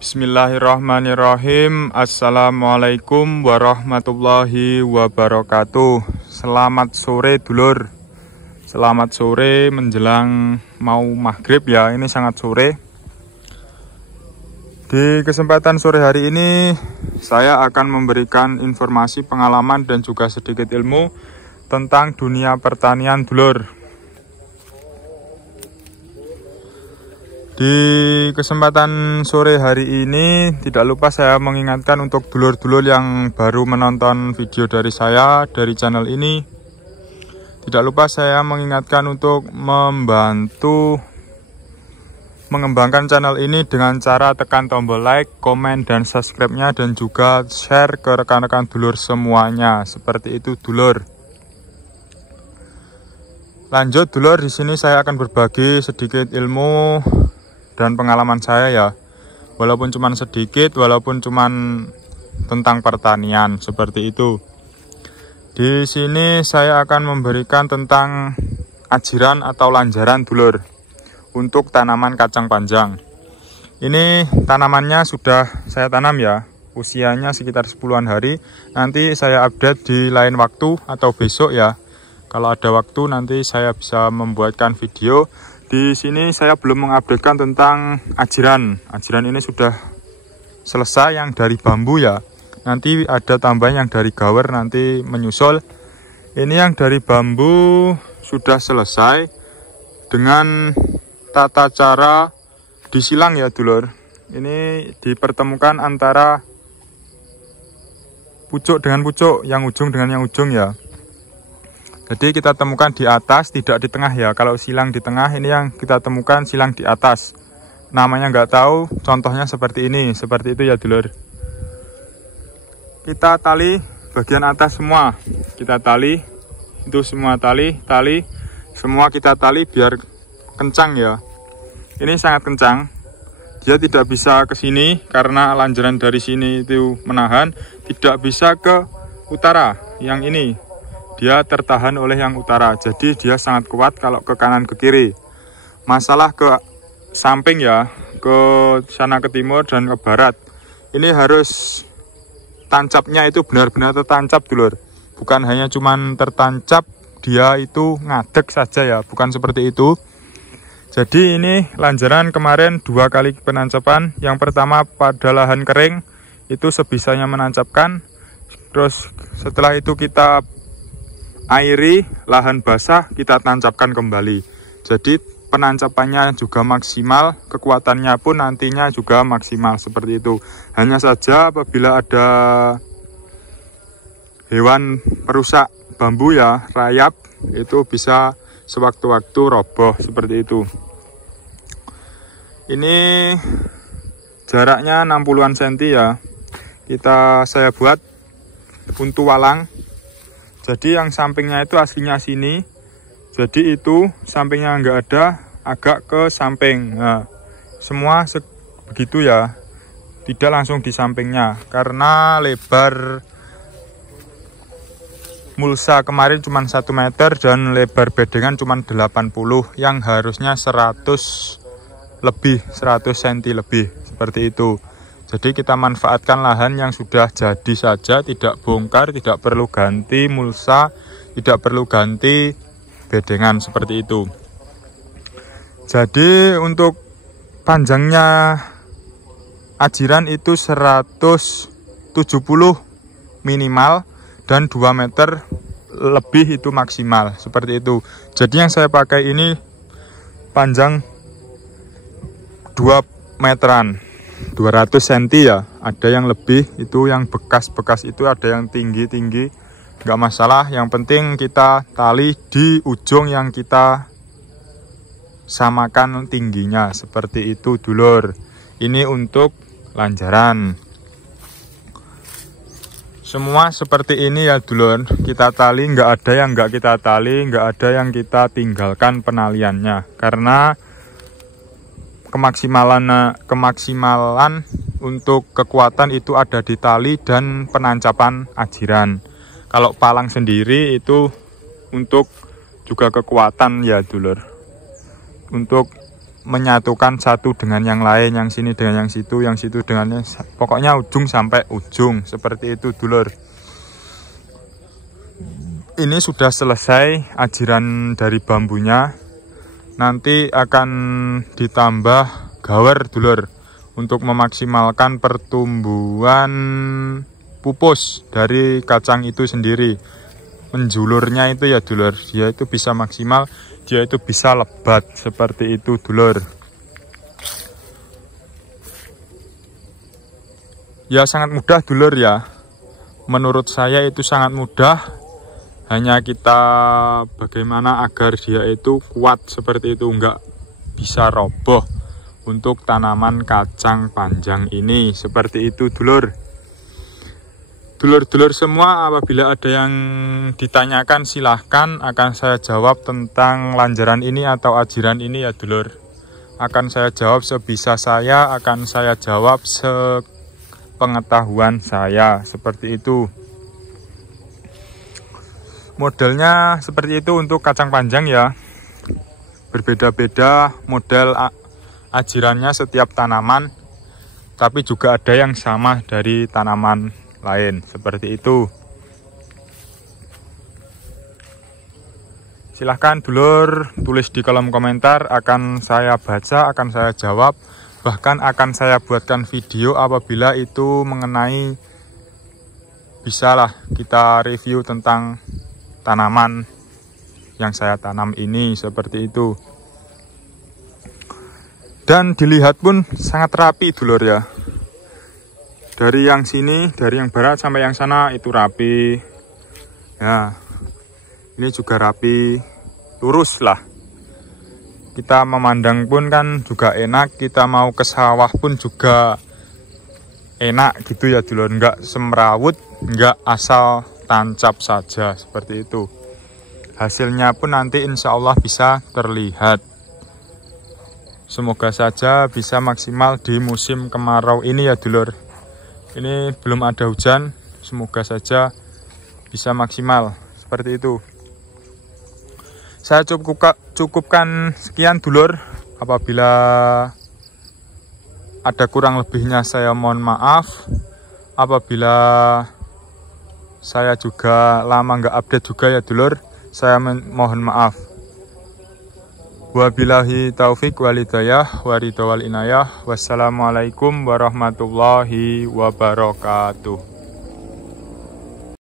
Bismillahirrahmanirrahim. Assalamualaikum warahmatullahi wabarakatuh. Selamat sore dulur. Selamat sore menjelang mau maghrib ya. Ini sangat sore. Di kesempatan sore hari ini saya akan memberikan informasi, pengalaman dan juga sedikit ilmu tentang dunia pertanian dulur. Di kesempatan sore hari ini tidak lupa saya mengingatkan untuk dulur-dulur yang baru menonton video dari saya dari channel ini. Tidak lupa saya mengingatkan untuk membantu mengembangkan channel ini dengan cara tekan tombol like, komen dan subscribe-nya dan juga share ke rekan-rekan dulur semuanya. Seperti itu dulur. Lanjut dulur, di sini saya akan berbagi sedikit ilmu dan pengalaman saya ya, walaupun cuman sedikit, walaupun cuman tentang pertanian seperti itu. Di sini saya akan memberikan tentang ajiran atau lanjaran dulur untuk tanaman kacang panjang. Ini tanamannya sudah saya tanam ya, usianya sekitar 10-an hari. Nanti saya update di lain waktu atau besok ya. Kalau ada waktu nanti saya bisa membuatkan video. Di sini saya belum mengupdatekan tentang ajiran. Ajiran ini sudah selesai yang dari bambu ya. Nanti ada tambahan yang dari gawer nanti menyusul. Ini yang dari bambu sudah selesai dengan tata cara disilang ya dulur. Ini dipertemukan antara pucuk dengan pucuk, yang ujung dengan yang ujung ya. Jadi kita temukan di atas, tidak di tengah ya. Kalau silang di tengah, ini yang kita temukan silang di atas. Namanya nggak tahu, contohnya seperti ini. Seperti itu ya dulur. Kita tali bagian atas semua. Kita tali, itu semua tali. Semua kita tali biar kencang ya. Ini sangat kencang. Dia tidak bisa ke sini karena lanjaran dari sini itu menahan. Tidak bisa ke utara, yang ini. Dia tertahan oleh yang utara, jadi dia sangat kuat kalau ke kanan ke kiri. Masalah ke samping ya, ke sana ke timur dan ke barat, ini harus tancapnya itu benar-benar tertancap dulur. Bukan hanya cuman tertancap, dia itu ngadek saja ya, bukan seperti itu. Jadi ini lanjaran kemarin 2 kali penancapan. Yang pertama pada lahan kering, itu sebisanya menancapkan. Terus setelah itu kita airi lahan basah, kita tancapkan kembali. Jadi penancapannya juga maksimal, kekuatannya pun nantinya juga maksimal seperti itu. Hanya saja apabila ada hewan perusak bambu ya, rayap, itu bisa sewaktu-waktu roboh seperti itu. Ini jaraknya 60-an cm ya. Saya buat untuk walang. Jadi yang sampingnya itu aslinya sini. Jadi itu sampingnya nggak ada, agak ke samping. Nah, semua begitu ya. Tidak langsung di sampingnya. Karena lebar mulsa kemarin cuma 1 meter dan lebar bedengan cuma 80. Yang harusnya 100 cm lebih. Seperti itu. Jadi kita manfaatkan lahan yang sudah jadi saja, tidak bongkar, tidak perlu ganti mulsa, tidak perlu ganti bedengan seperti itu. Jadi untuk panjangnya ajiran itu 170 minimal dan 2 meter lebih itu maksimal, seperti itu. Jadi yang saya pakai ini panjang 2 meteran. 200 cm ya, ada yang lebih, itu yang bekas-bekas itu ada yang tinggi-tinggi, nggak masalah, yang penting kita tali di ujung yang kita samakan tingginya, seperti itu dulur. Ini untuk lanjaran. Semua seperti ini ya dulur, kita tali, nggak ada yang nggak kita tali, nggak ada yang kita tinggalkan penaliannya, karena kemaksimalan untuk kekuatan itu ada di tali dan penancapan ajiran. Kalau palang sendiri itu untuk juga kekuatan ya dulur, untuk menyatukan satu dengan yang lain, yang sini dengan yang situ dengan pokoknya ujung sampai ujung seperti itu dulur. Ini sudah selesai ajiran dari bambunya, nanti akan ditambah gawer dulur untuk memaksimalkan pertumbuhan pupus dari kacang itu sendiri. Menjulurnya itu ya dulur, dia itu bisa maksimal, dia itu bisa lebat seperti itu dulur. Ya sangat mudah dulur ya, menurut saya itu sangat mudah. Hanya kita bagaimana agar dia itu kuat seperti itu, enggak bisa roboh untuk tanaman kacang panjang ini seperti itu dulur. Dulur-dulur semua, apabila ada yang ditanyakan silahkan, akan saya jawab tentang lanjaran ini atau ajiran ini ya dulur. Akan saya jawab sebisa saya, akan saya jawab sepengetahuan saya seperti itu. Modelnya seperti itu untuk kacang panjang ya. Berbeda-beda model ajirannya setiap tanaman, tapi juga ada yang sama dari tanaman lain seperti itu. Silahkan dulur tulis di kolom komentar, akan saya baca, akan saya jawab, bahkan akan saya buatkan video apabila itu mengenai, bisalah kita review tentang tanaman yang saya tanam ini seperti itu. Dan dilihat pun sangat rapi dulur ya. Dari yang sini, dari yang barat sampai yang sana itu rapi. Ya, ini juga rapi, lurus lah. Kita memandang pun kan juga enak, kita mau ke sawah pun juga enak gitu ya dulur. Enggak semrawut, enggak asal tancap saja seperti itu. Hasilnya pun nanti insya Allah bisa terlihat. Semoga saja bisa maksimal di musim kemarau ini ya dulur. Ini belum ada hujan, semoga saja bisa maksimal seperti itu. Saya cukupkan sekian dulur. Apabila ada kurang lebihnya saya mohon maaf. Apabila saya juga lama nggak update juga ya dulur, saya mohon maaf. Wabillahi taufik walhidayah waridha wal inayah. Wassalamualaikum warahmatullahi wabarakatuh.